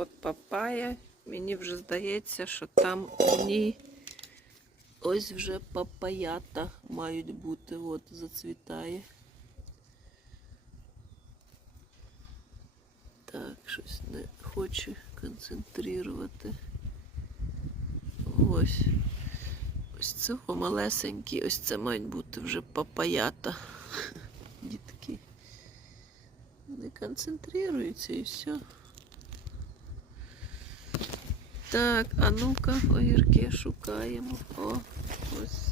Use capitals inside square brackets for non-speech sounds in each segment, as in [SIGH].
от папая. Мені вже здається, що там у ній ось вже папаята мають бути. От зацвітає. Так, щось не хоче концентрувати. Ось. Ось це малесенькі, ось це мають бути вже папаята. [LAUGHS] Дітки. Не концентруються і все. Так, а ну-ка, огірки шукаємо. О, ось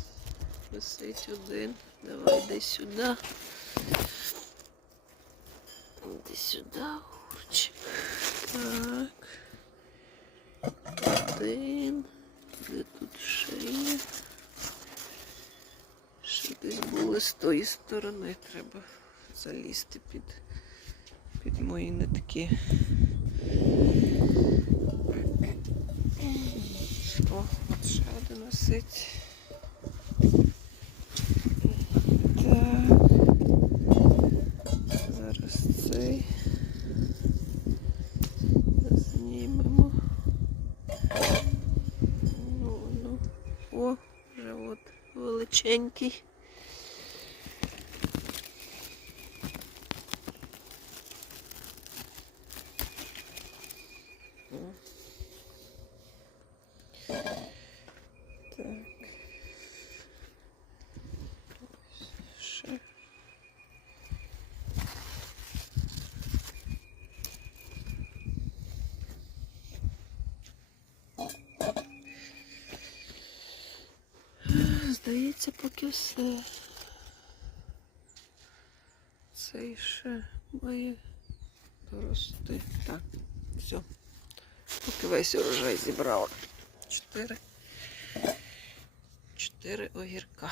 висить один. Давай йди сюди. Іди сюди, огурчик. Так. Один. Де тут ще є? Ще десь були з тої сторони. Треба залізти під, під мої нитки. Один висить. Так. Зараз цей знімемо. Ну, ну. О, вже от величенький. Здається, поки все. Цей ще має дорости. Так, все. Поки весь урожай зібрала. Чотири. Чотири огірка.